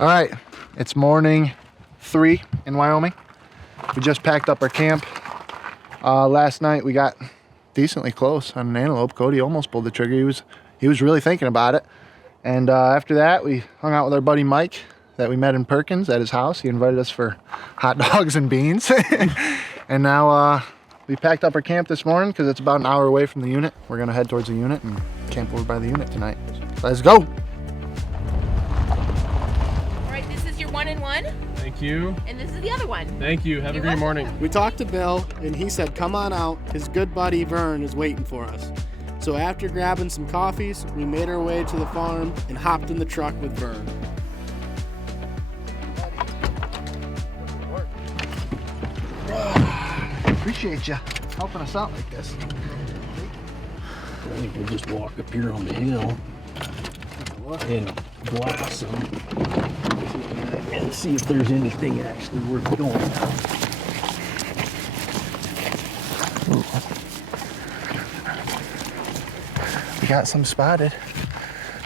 All right, it's morning 3 in Wyoming. We just packed up our camp. Last night we got decently close on an antelope. Cody almost pulled the trigger. He was really thinking about it. And after that, we hung out with our buddy Mike that we met in Perkins at his house. He invited us for hot dogs and beans. And now we packed up our camp this morning because it's about an hour away from the unit. We're gonna head towards the unit and camp over by the unit tonight. Let's go. This is your 1-in-1. Thank you. And this is the other one. Thank you. Have a great morning. We talked to Bill, and he said, come on out. His good buddy Vern is waiting for us. So after grabbing some coffees, we made our way to the farm and hopped in the truck with Vern. Appreciate you helping us out like this. I think we'll just walk up here on the hill and glass them and see if there's anything actually worth going down. We got some spotted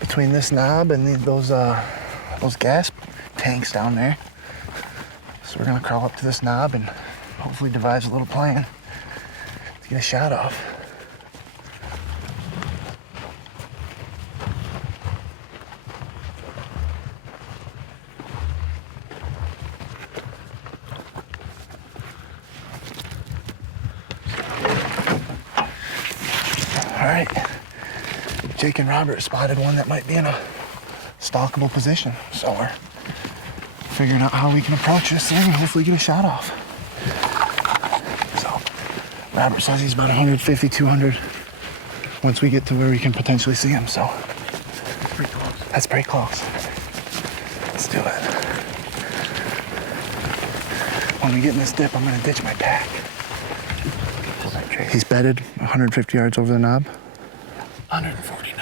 between this knob and those gas tanks down there. So we're gonna crawl up to this knob and hopefully devise a little plan to get a shot off. All right, Jake and Robert spotted one that might be in a stalkable position. So we're figuring out how we can approach this thing and hopefully get a shot off. So Robert says he's about 150, 200 once we get to where we can potentially see him. So Pretty close. that's pretty close. Let's do it. When we get in this dip, I'm gonna ditch my pack. He's bedded 150 yards over the knob. 149.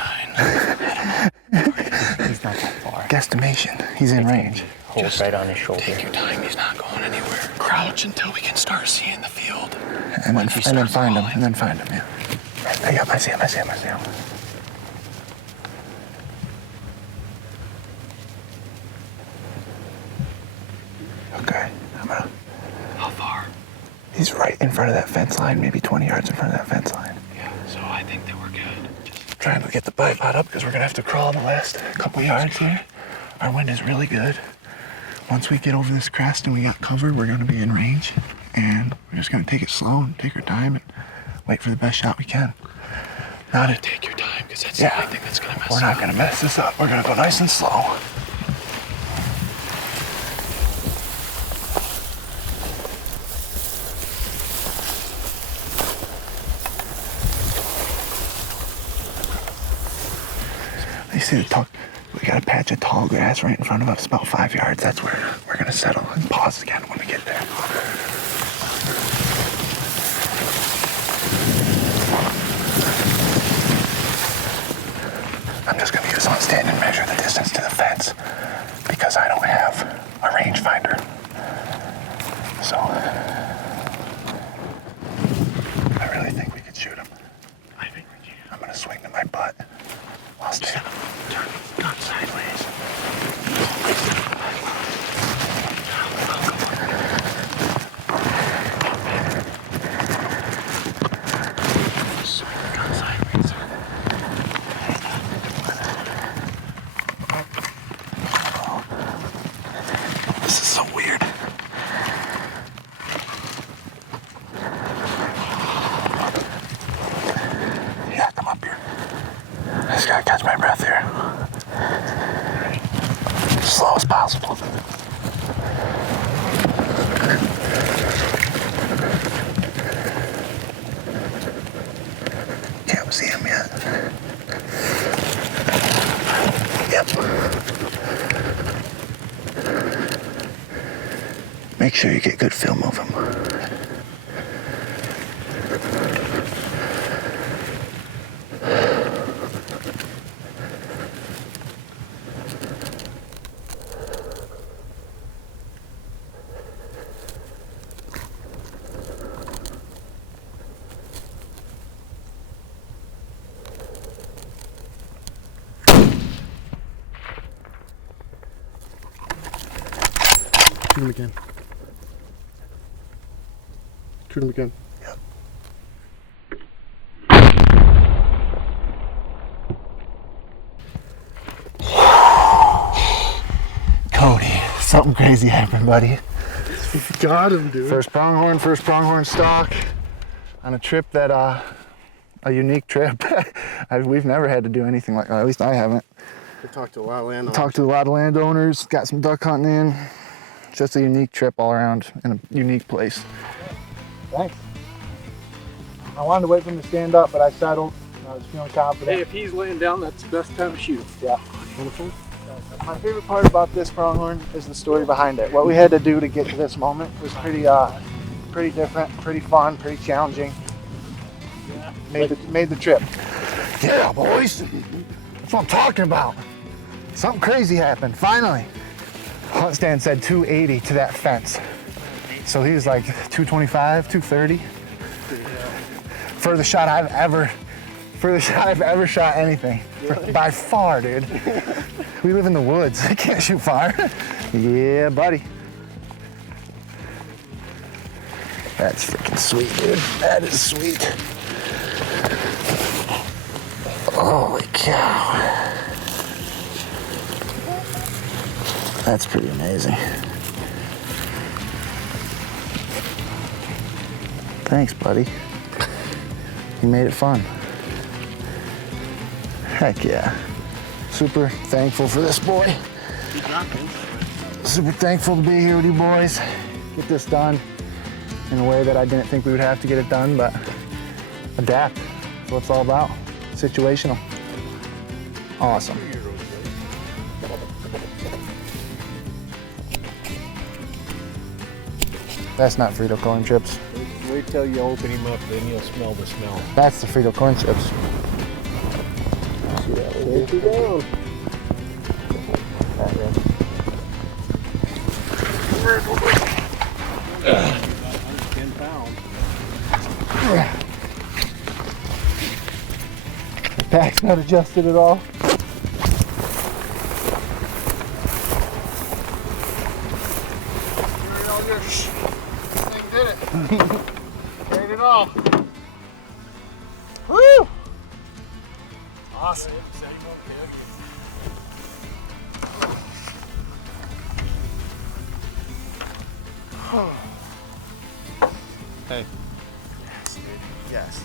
He's not that far. Guesstimation. He's in range. Hold right on his shoulder. Take your time. He's not going anywhere. Crouch until we can start seeing the field. And then find him. calling. And then find him, yeah. Yep, I see him. Okay, How far? he's right in front of that fence line, maybe 20 yards in front of that fence line. Yeah, so I think that we're good. Trying to get the bipod up because we're gonna have to crawl the last couple yards here. Our wind is really good. Once we get over this crest and we got cover, we're gonna be in range. And we're just gonna take it slow and take our time and wait for the best shot we can. Not it. Take your time, because that's Yeah. the only thing that's going to mess We're up. not gonna mess this up. We're gonna go nice and slow. You see the tall, we got a patch of tall grass right in front of us, about 5 yards. That's where we're gonna settle and pause again when we get there. I'm just gonna use one stand and measure the distance to the fence because I don't have a rangefinder. So I really think we could shoot him. I think we can. I'm gonna swing to my butt while standing. Turn the gun sideways. Swing the gun sideways. This is so weird. Yeah, come up here. I just gotta catch my breath here. As slow as possible. Can't see him yet. Yep. Make sure you get good film of him. Shoot him again. Shoot him again. Cody, something crazy happened, buddy. Got him, dude. First pronghorn stalk on a trip that, a unique trip. We've never had to do anything like that, at least I haven't. We talked to a lot of landowners. Talked to a lot of landowners, got some duck hunting in. Just a unique trip all around in a unique place. Thanks. I wanted to wait for him to stand up, but I settled. I was feeling confident. Hey, if he's laying down, that's the best time to shoot. Yeah. My favorite part about this pronghorn is the story behind it. What we had to do to get to this moment was pretty different, pretty fun, pretty challenging. Made the trip. Yeah, boys. That's what I'm talking about. Something crazy happened, finally. Hunt stand said 280 to that fence. So he was like 225, 230. Furthest shot I've ever shot anything. By far, dude. We live in the woods. I can't shoot far. Yeah, buddy. That's freaking sweet, dude. That is sweet. Holy cow. That's pretty amazing. Thanks, buddy. You made it fun. Heck yeah. Super thankful for this boy. Super thankful to be here with you boys. Get this done in a way that I didn't think we would have to get it done, but adapt. That's what it's all about. Situational. Awesome. That's not Frito corn chips. Wait till you open him up, then you'll smell the smell. That's the Frito corn chips. Take you down. 10 pounds. The pack's not adjusted at all. This thing did it. Carried it off. Woo! Awesome. Hey. Yes, dude. Yes.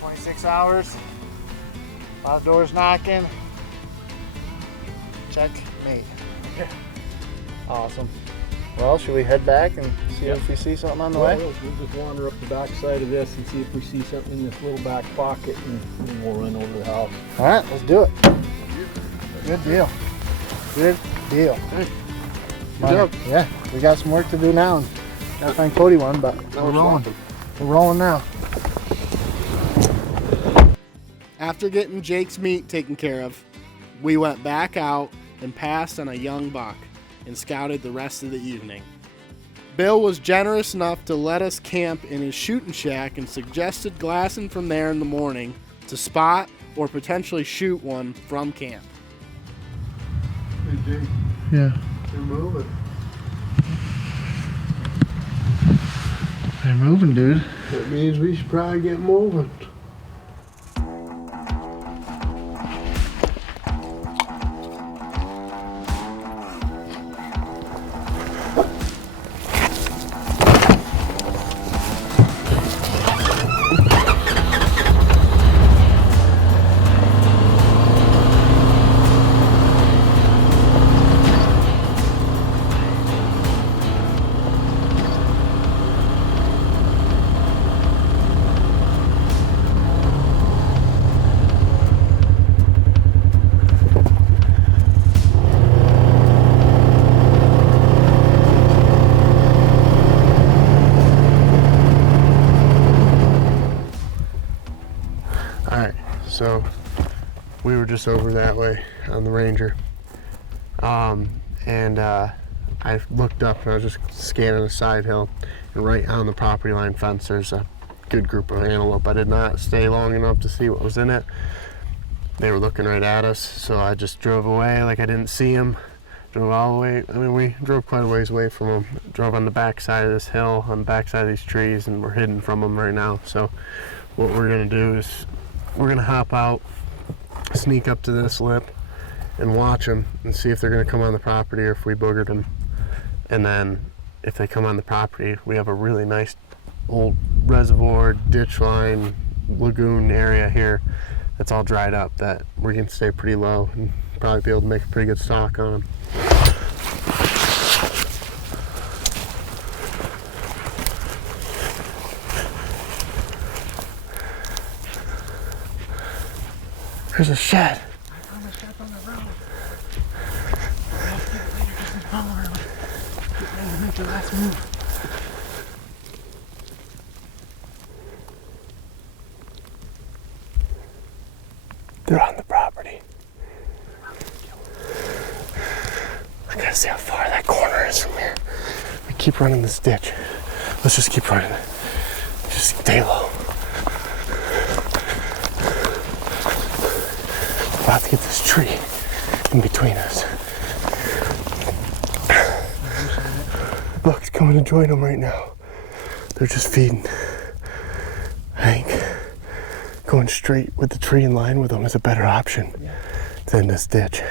26 hours. A lot of doors knocking. Checkmate. Awesome. Well, should we head back and see if we see something on the way? We'll just wander up the back side of this and see if we see something in this little back pocket, and then we'll run over the house. All right, let's do it. Good deal. Good deal. Hey, Good job. Yeah, we got some work to do now. Gotta find Cody one, but we're rolling. We're rolling now. After getting Jake's meat taken care of, we went back out and passed on a young buck and scouted the rest of the evening. Bill was generous enough to let us camp in his shooting shack and suggested glassing from there in the morning to spot or potentially shoot one from camp. Hey, Jake, Yeah, you're moving. they're moving, dude. That means we should probably get moving. So we were just over that way on the Ranger, and I looked up and I was just scanning a side hill, and right on the property line fence there's a good group of antelope. I did not stay long enough to see what was in it. They were looking right at us, so I just drove away like I didn't see them. Drove all the way, I mean, we drove quite a ways away from them. Drove on the back side of this hill, on the back side of these trees, and we're hidden from them right now. So what we're gonna do is we're gonna hop out, sneak up to this lip, and watch them and see if they're gonna come on the property or if we boogered them. And then if they come on the property, we have a really nice old reservoir, ditch line, lagoon area here that's all dried up that we're gonna stay pretty low and probably be able to make a pretty good stalk on them. There's a shed. I found a shed on the road. I'll keep it later just in follow her. Get ready to make your last move. They're on the property. I gotta see how far that corner is from here. We keep running this ditch. Let's just keep running it. Just stay low. About to get this tree in between us. The buck's coming to join them right now. They're just feeding. I think going straight with the tree in line with them is a better option than this ditch.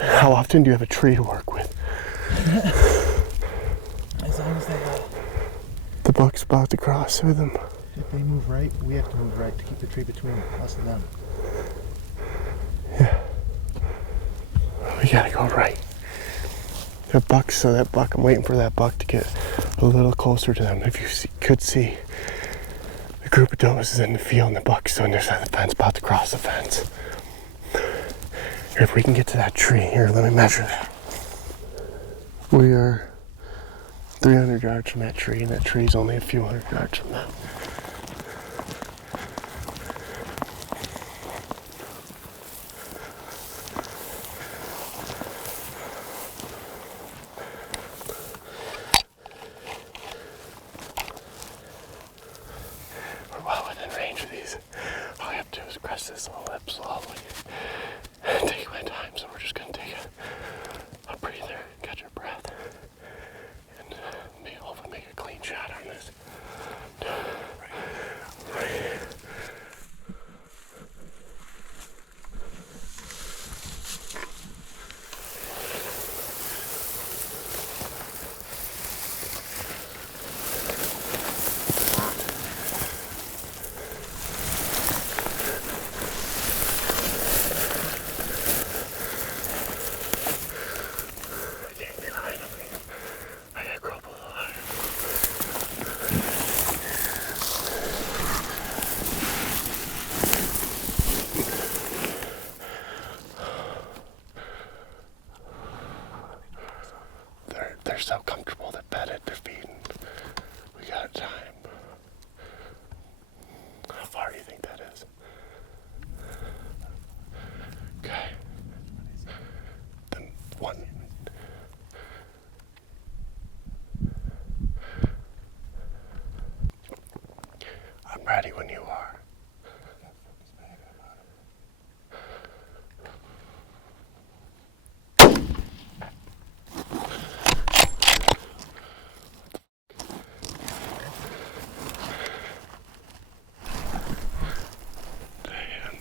How often do you have a tree to work with? As long as they The buck's about to cross with them. if they move right, we have to move right to keep the tree between us and them. Yeah. We gotta go right. That buck, so that buck, I'm waiting for that buck to get a little closer to them. If you could see the group of does is in the field and the buck's on the other side of the fence, about to cross the fence. Here, if we can get to that tree, here, let me measure that. We are 300 yards from that tree, and that tree's only a few hundred yards from them. We're well within range of these. All I have to do is crest this little lip slowly. Take my time, so we're just gonna take a breather, catch our breath, and hopefully make a clean shot on this. Right. I gotta grope a little higher. They're so comfortable, they're bedded, they're feeding. We got time. How far do you think that is? Okay. Then one. I'm ready when you are. Damn.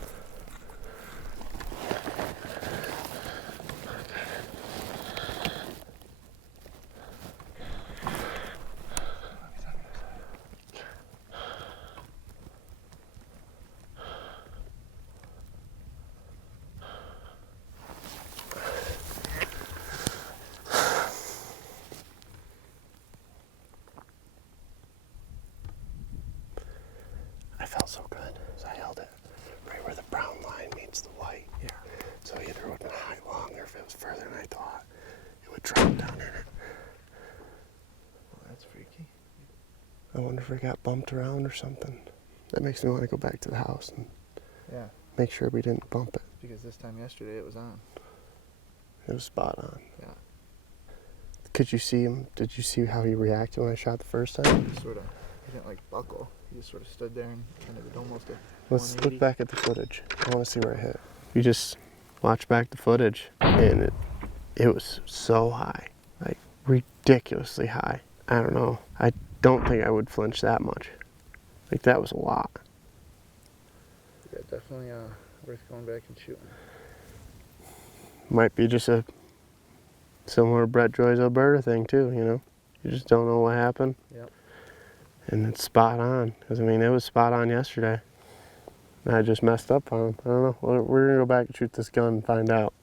I felt so good as I held it right where the brown line meets the white. Yeah. So either it would have been high longer if it was further than I thought. It would drop down in it. Well, that's freaky. I wonder if it got bumped around or something. That makes me want to go back to the house and Yeah, make sure we didn't bump it. because this time yesterday it was on. It was spot on. Yeah. Could you see him? Did you see how he reacted when I shot the first time? He sort of, he didn't like buckle. He just sort of stood there and kind of did almost a Let's 180. look back at the footage. I want to see where it hit. You just watch back the footage, and it was so high, like ridiculously high. I don't know. I don't think I would flinch that much. Like that was a lot. Yeah, definitely worth going back and shooting. Might be just a similar Brett Joy's Alberta thing too, you know? You just don't know what happened. Yep. And it's spot on. Because I mean, it was spot on yesterday. I just messed up on him. I don't know. We're gonna go back and shoot this gun and find out.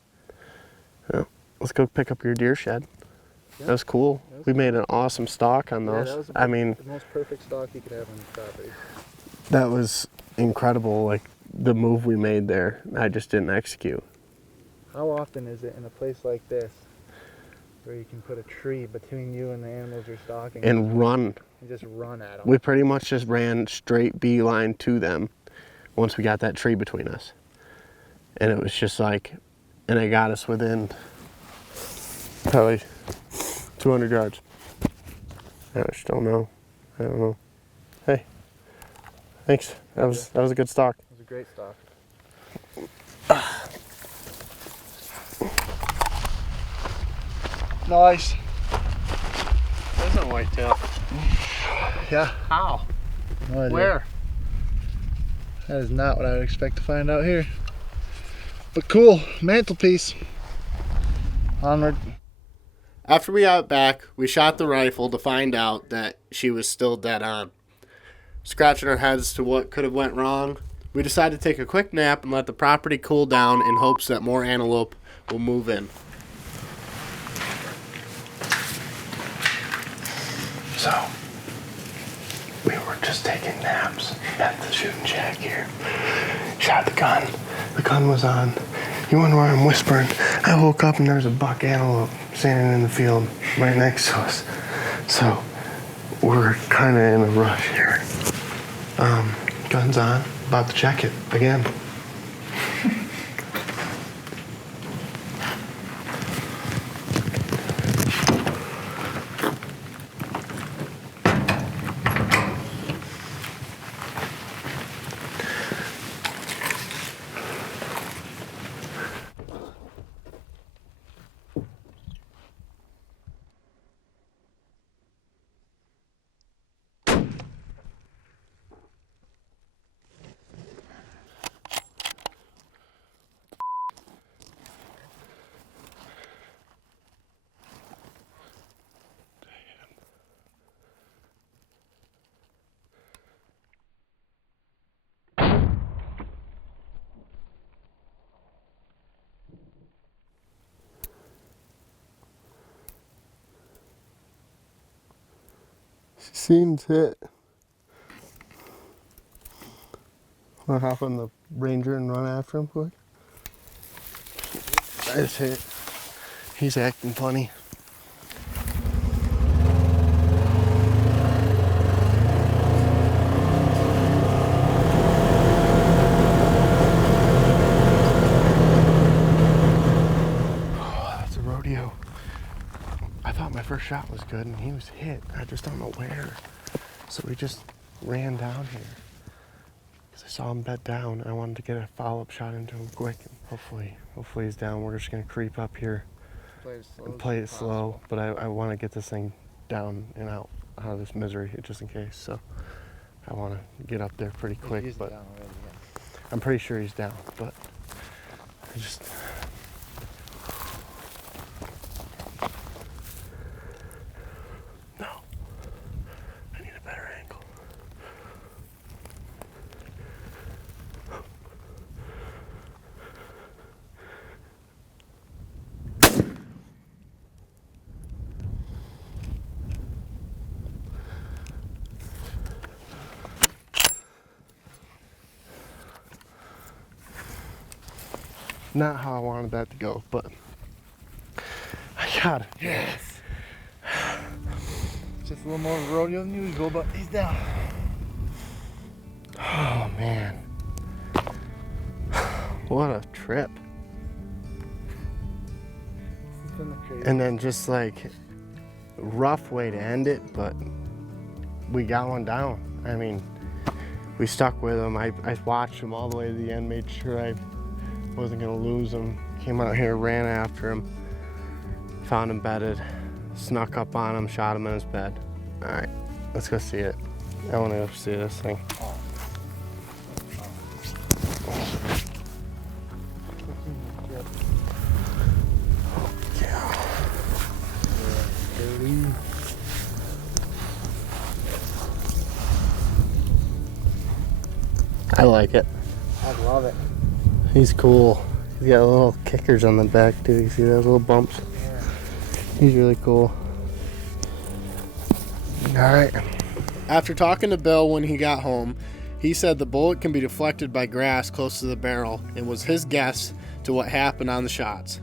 Yeah. Let's go pick up your deer shed. Yeah. That was cool. We made an awesome stalk on those. That was I mean, the most perfect stalk you could have on the property. that was incredible. Like the move we made there, I just didn't execute. How often is it in a place like this where you can put a tree between you and the animals you're stalking And run. and just run at them? We pretty much just ran straight beeline to them once we got that tree between us. And it was just like, and it got us within probably 200 yards. I just don't know. I don't know. Hey, thanks. That was a good stalk. It was a great stalk. Nice. There's no whitetail. Yeah. How? No idea. Where? That is not what I would expect to find out here. But cool, mantelpiece. Onward. After we got back, we shot the rifle to find out that she was still dead on. Scratching our heads to what could have went wrong, we decided to take a quick nap and let the property cool down in hopes that more antelope will move in. So, we were just taking naps at the shooting shack here. Shot the gun. The gun was on. You wonder why I'm whispering? I woke up and there's a buck antelope standing in the field right next to us. So, we're kind of in a rush here. Gun's on. About to check it again. Seems hit. Wanna hop on the Ranger and run after him quick? Nice hit. He's acting funny. Oh, that's a rodeo. I thought my first shot was good and he was hit. I just don't know where. So we just ran down here. Because I saw him bed down. I wanted to get a follow-up shot into him quick. And hopefully he's down. We're just gonna creep up here and play it slow. But I want to get this thing down and out of this misery just in case. So I want to get up there pretty quick. But down already, yeah. I'm pretty sure he's down. But I just... No. I need a better angle. Not how I wanted that to go, but I got it. Yes. Just a little more rodeo than usual, but he's down. Oh man. What a trip. This has been the crazy. And then just like rough way to end it, but we got one down. I mean, we stuck with him. I watched him all the way to the end, made sure I wasn't gonna lose him. Came out here, ran after him. Found him bedded, snuck up on him, shot him in his bed. All right, let's go see it. I want to go see this thing. I like it. I love it. He's cool. He's got little kickers on the back too. You see those little bumps? Yeah. He's really cool. All right. After talking to Bill when he got home, he said the bullet can be deflected by grass close to the barrel and was his guess to what happened on the shots.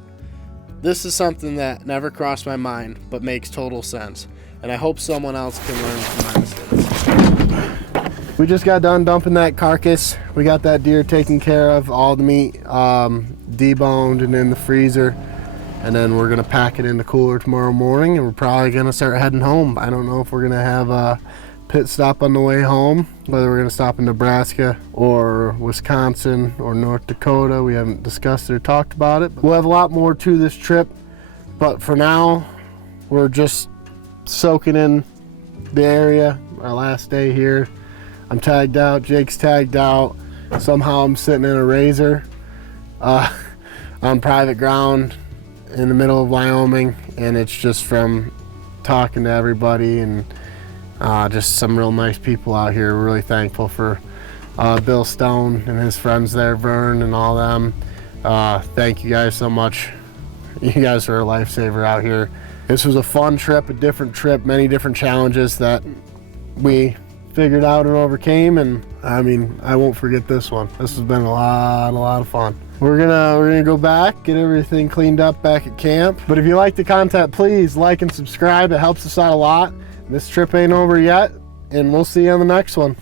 This is something that never crossed my mind, but makes total sense, and I hope someone else can learn from my mistakes. We just got done dumping that carcass. We got that deer taken care of, all the meat deboned and in the freezer, and then we're gonna pack it in the cooler tomorrow morning, and we're probably gonna start heading home. I don't know if we're gonna have a pit stop on the way home, whether we're gonna stop in Nebraska or Wisconsin or North Dakota. We haven't discussed it or talked about it. We'll have a lot more to this trip, but for now, we're just soaking in the area. Our last day here. I'm tagged out, Jake's tagged out. Somehow I'm sitting in a razor on private ground in the middle of Wyoming, and it's just from talking to everybody and just some real nice people out here. We're really thankful for Bill Stone and his friends there, Vern and all them. Thank you guys so much. You guys are a lifesaver out here. This was a fun trip, a different trip, many different challenges that we figured out and overcame, and I mean, I won't forget this one. This has been a lot of fun. We're gonna go back, get everything cleaned up back at camp. But if you like the content, please like and subscribe. It helps us out a lot. This trip ain't over yet, and we'll see you on the next one.